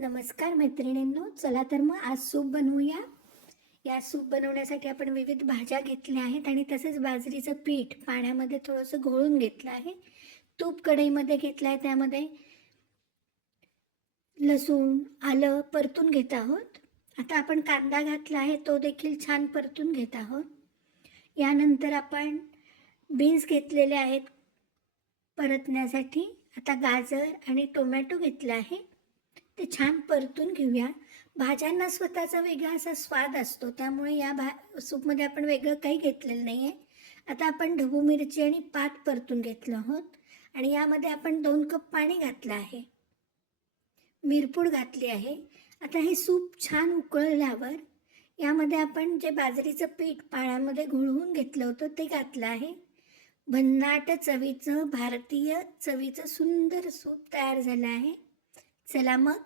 नमस्कार मैत्रिणींनो, चला तर मग आज सूप बनवूया. या सूप बनवण्यासाठी आपण विविध भाज्या घेतल्या आहेत आणि तसेच बाजरीचं पीठ पाण्यामध्ये थोडंसं घोळून घेतलं आहे. तूप कढईमध्ये घेतलं आहे, त्यामध्ये लसूण आलं परतून घेत आहोत. आता आपण कांदा घातला आहे, तो देखील छान परतून घेत आहोत. यानंतर आपण बीन्स घेतलेले आहेत परतण्यासाठी. आता गाजर आणि टोमॅटो घेतला आहे, ते छान परतून घेऊया. भाज्यांना स्वतःचा वेगळा असा स्वाद असतो, त्यामुळे या सूपमध्ये आपण वेगळं काही घेतलेलं नाही आहे. आता आपण ढबू मिरची आणि पात परतून घेतलं आहोत आणि यामध्ये आपण 2 कप पाणी घातलं आहे, मिरपूड घातली आहे. आता हे सूप छान उकळल्यावर यामध्ये आपण जे बाजरीचं पीठ पाण्यामध्ये घोळवून घेतलं होतं ते घातलं आहे. भन्नाट चवीचं भारतीय चवीचं सुंदर सूप तयार झालं आहे. चला मग